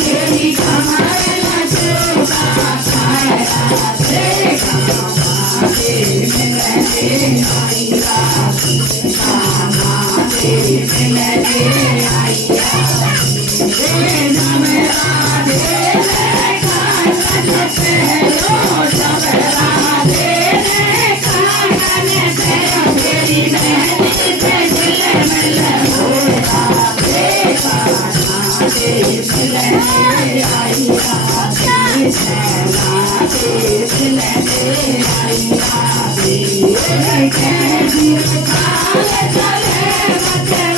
तेरी कमर लचका काया से कामा तेरे मिलने आईया कामा तेरे मिलने आईया रे नम राधे रे कान पहलो सब राधे रे कान से तेरी मेहंदी पे दिल मिल हो राधे काना तेरे मिलने आईया तेरी सैना तेरे मिलने आईया तेरे कैदी काल चले मत